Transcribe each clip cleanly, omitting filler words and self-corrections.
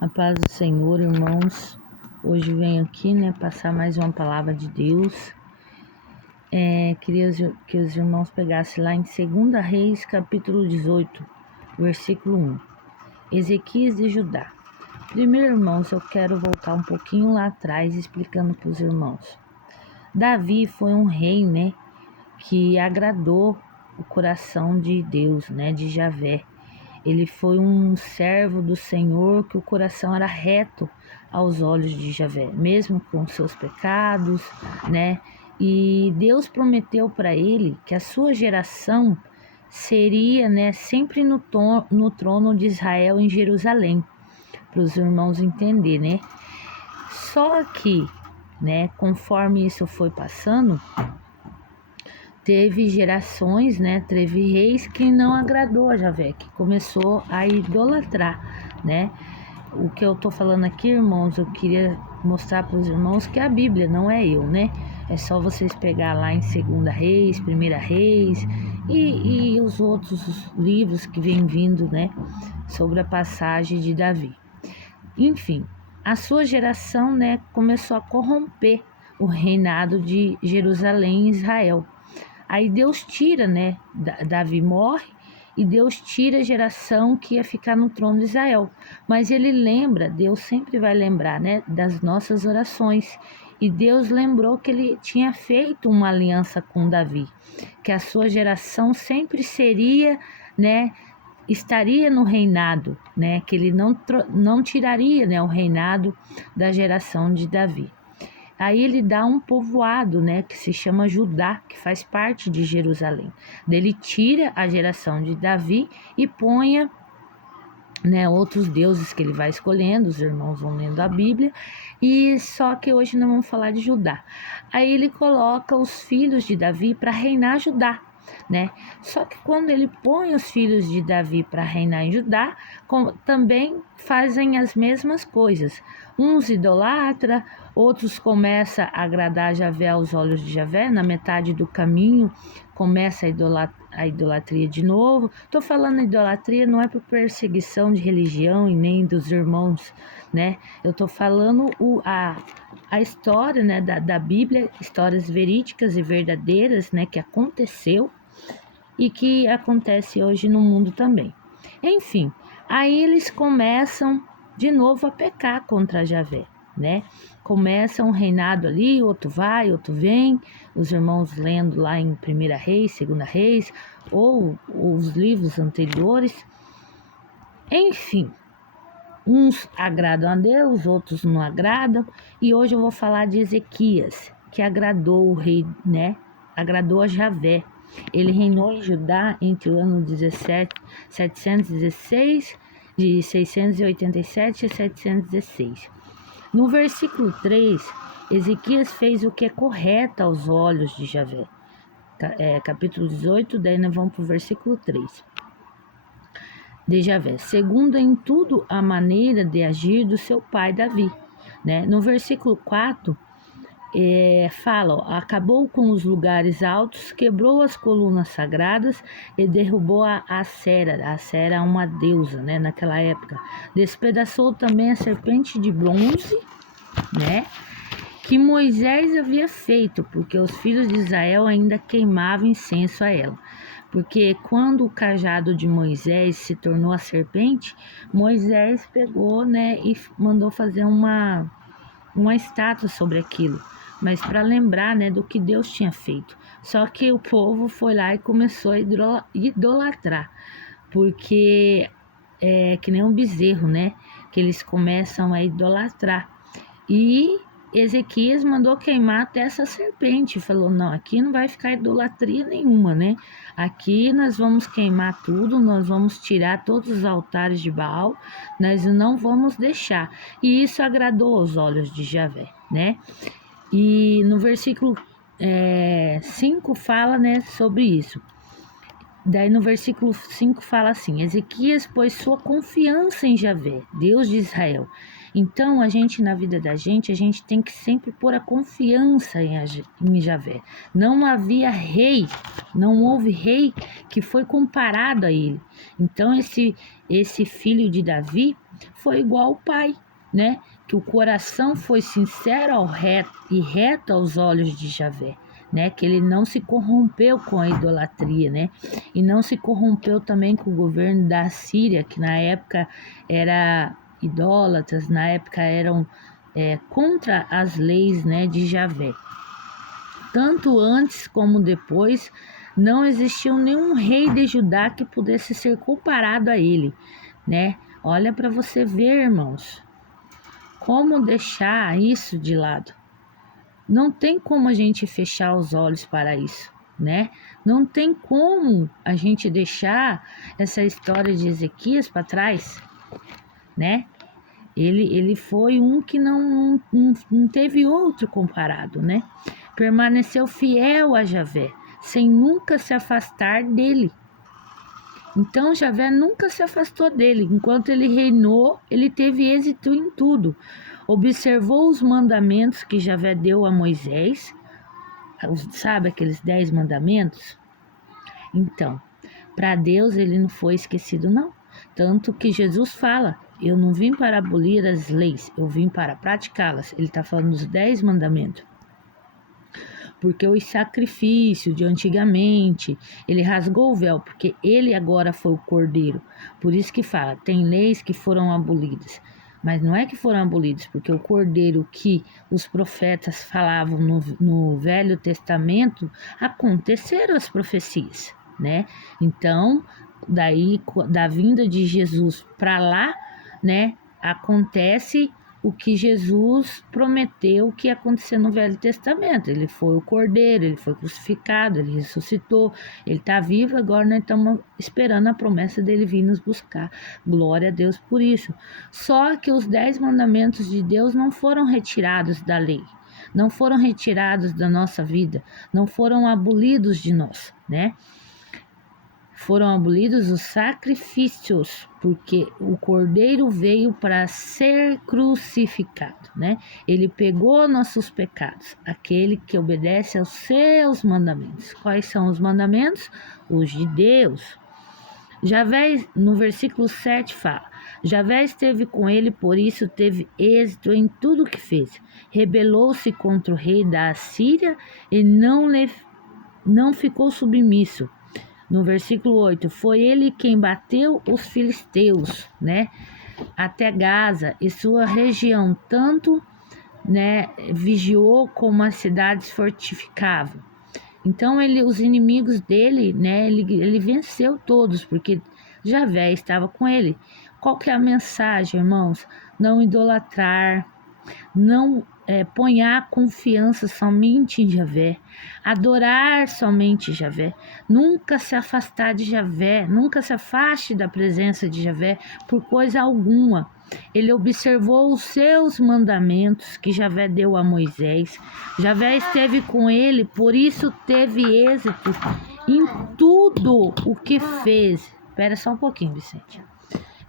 A paz do Senhor, irmãos. Hoje venho aqui, passar mais uma palavra de Deus. Queria que os irmãos pegassem lá em 2 Reis, capítulo 18, versículo 1. Ezequias de Judá. Primeiro, irmãos, eu quero voltar um pouquinho lá atrás, explicando para os irmãos. Davi foi um rei, que agradou o coração de Deus, de Javé. Ele foi um servo do Senhor, que o coração era reto aos olhos de Javé, mesmo com seus pecados, E Deus prometeu para ele que a sua geração seria, sempre no trono de Israel em Jerusalém, para os irmãos entenderem, Só que, conforme isso foi passando, teve gerações, teve reis que não agradou a Javé, que começou a idolatrar, O que eu tô falando aqui, irmãos, eu queria mostrar para os irmãos que a Bíblia não é eu, É só vocês pegar lá em 2 Reis, 1 Reis e os outros livros que vem vindo, sobre a passagem de Davi. Enfim, a sua geração, começou a corromper o reinado de Jerusalém e Israel. Aí Deus tira, Davi morre e Deus tira a geração que ia ficar no trono de Israel. Mas ele lembra, Deus sempre vai lembrar, das nossas orações. E Deus lembrou que ele tinha feito uma aliança com Davi, que a sua geração sempre seria, estaria no reinado, que ele não tiraria, o reinado da geração de Davi. Aí ele dá um povoado, que se chama Judá, que faz parte de Jerusalém. Ele tira a geração de Davi e põe, outros deuses que ele vai escolhendo, os irmãos vão lendo a Bíblia, e só que hoje não vamos falar de Judá. Aí ele coloca os filhos de Davi para reinar Judá, Só que quando ele põe os filhos de Davi para reinar em Judá, também fazem as mesmas coisas. Uns idolatram, outros começam a agradar Javé aos olhos de Javé. Na metade do caminho começa a idolatria de novo. Estou falando idolatria não é por perseguição de religião e nem dos irmãos, Eu estou falando a história, da Bíblia, histórias verídicas e verdadeiras, que aconteceu e que acontece hoje no mundo também. Enfim, aí eles começam de novo a pecar contra Javé, Começa um reinado ali, outro vai, outro vem, os irmãos lendo lá em 1 Reis, 2 Reis, ou os livros anteriores. Enfim, uns agradam a Deus, outros não agradam, e hoje eu vou falar de Ezequias, que agradou o rei, agradou a Javé. Ele reinou em Judá entre o ano 716, de 687 a 716. No versículo 3, Ezequias fez o que é correto aos olhos de Javé. Capítulo 18, daí nós vamos para o versículo 3. De Javé, segundo em tudo a maneira de agir do seu pai Davi. No versículo 4, fala, acabou com os lugares altos, quebrou as colunas sagradas e derrubou a Acera. A Acera é uma deusa, naquela época. Despedaçou também a serpente de bronze, que Moisés havia feito, porque os filhos de Israel ainda queimavam incenso a ela. Porque quando o cajado de Moisés se tornou a serpente, Moisés pegou, e mandou fazer uma estátua sobre aquilo, mas para lembrar, do que Deus tinha feito. Só que o povo foi lá e começou a idolatrar, porque é que nem um bezerro, que eles começam a idolatrar. E Ezequias mandou queimar até essa serpente, falou, não, aqui não vai ficar idolatria nenhuma, Aqui nós vamos queimar tudo, nós vamos tirar todos os altares de Baal, nós não vamos deixar. E isso agradou aos olhos de Javé, E no versículo 5 fala, sobre isso. Daí no versículo 5 fala assim, Ezequias pôs sua confiança em Javé, Deus de Israel, Então, a gente, na vida da gente, a gente tem que sempre pôr a confiança em Javé. Não havia rei, não houve rei que foi comparado a ele. Então, esse filho de Davi foi igual ao pai, né? Que o coração foi sincero e reto aos olhos de Javé. Né, que ele não se corrompeu com a idolatria, né, e não se corrompeu também com o governo da Síria, que na época era idólatras, na época eram contra as leis, né, de Javé. Tanto antes como depois, não existiu nenhum rei de Judá que pudesse ser comparado a ele, né? Olha para você ver, irmãos, como deixar isso de lado. Não tem como a gente fechar os olhos para isso, né? Não tem como a gente deixar essa história de Ezequias para trás, né? Ele foi um que não teve outro comparado, né? Permaneceu fiel a Javé, sem nunca se afastar dele. Então Javé nunca se afastou dele. Enquanto ele reinou, ele teve êxito em tudo. Observou os mandamentos que Javé deu a Moisés, sabe aqueles 10 mandamentos? Então, para Deus ele não foi esquecido, não. Tanto que Jesus fala, eu não vim para abolir as leis, eu vim para praticá-las. Ele está falando dos 10 mandamentos. Porque os sacrifícios de antigamente, ele rasgou o véu, porque ele agora foi o cordeiro. Por isso que fala, tem leis que foram abolidas. Mas não é que foram abolidos, porque o cordeiro que os profetas falavam no Velho Testamento, aconteceram as profecias, né? Então, daí da vinda de Jesus para lá, né, acontece o que Jesus prometeu que ia acontecer no Velho Testamento. Ele foi o cordeiro, ele foi crucificado, ele ressuscitou, ele está vivo, agora nós estamos esperando a promessa dele vir nos buscar. Glória a Deus por isso. Só que os 10 mandamentos de Deus não foram retirados da lei, não foram retirados da nossa vida, não foram abolidos de nós, né? Foram abolidos os sacrifícios, porque o cordeiro veio para ser crucificado, né? Ele pegou nossos pecados, aquele que obedece aos seus mandamentos. Quais são os mandamentos? Os de Deus. Javé, no versículo 7 fala, Javé esteve com ele, por isso teve êxito em tudo que fez. Rebelou-se contra o rei da Assíria e não ficou submisso. No versículo 8, foi ele quem bateu os filisteus, né, até Gaza e sua região, tanto, né, vigiou como as cidades fortificavam. Então, os inimigos dele, né, ele venceu todos, porque Javé estava com ele. Qual que é a mensagem, irmãos? Não idolatrar, não ponhar confiança somente em Javé, adorar somente Javé, nunca se afastar de Javé, nunca se afaste da presença de Javé por coisa alguma. Ele observou os seus mandamentos que Javé deu a Moisés. Javé esteve com ele, por isso teve êxito em tudo o que fez. Espera só um pouquinho, Vicente.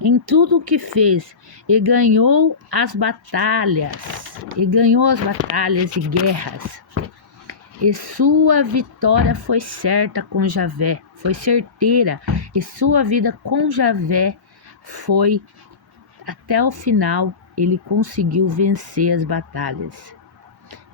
Em tudo o que fez, e ganhou as batalhas e guerras. E sua vitória foi certa com Javé, foi certeira, e sua vida com Javé foi até o final, ele conseguiu vencer as batalhas.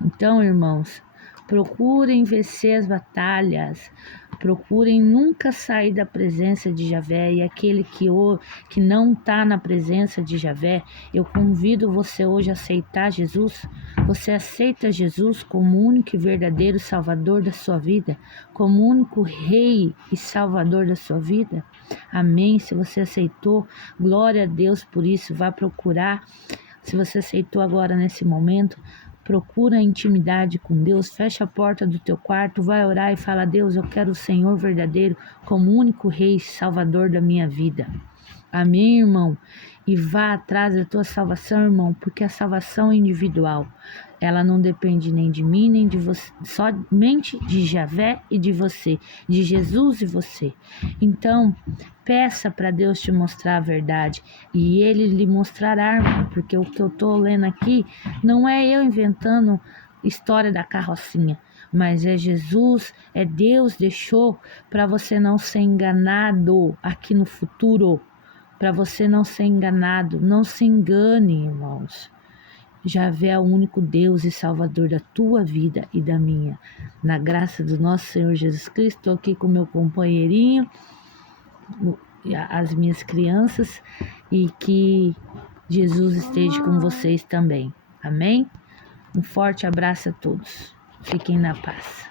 Então, irmãos, procurem vencer as batalhas, procurem nunca sair da presença de Javé. E aquele que não está na presença de Javé, eu convido você hoje a aceitar Jesus. Você aceita Jesus como único e verdadeiro Salvador da sua vida, como único Rei e Salvador da sua vida? Amém? Se você aceitou, glória a Deus por isso. Vá procurar. Se você aceitou agora nesse momento, procura a intimidade com Deus, fecha a porta do teu quarto, vai orar e fala: Deus, eu quero o Senhor verdadeiro como único Rei e Salvador da minha vida. Amém, irmão? E vá atrás da tua salvação, irmão, porque a salvação é individual. ela não depende nem de mim, nem de você, somente de Javé e de você, de Jesus e você. Então, peça para Deus te mostrar a verdade e Ele lhe mostrará, porque o que eu estou lendo aqui não é eu inventando história da carrocinha, mas é Jesus, é Deus deixou para você não ser enganado aqui no futuro, para você não ser enganado. Não se engane, irmãos. Javé é o único Deus e Salvador da tua vida e da minha. Na graça do nosso Senhor Jesus Cristo, estou aqui com meu companheirinho, as minhas crianças, e que Jesus esteja com vocês também. Amém? Um forte abraço a todos. Fiquem na paz.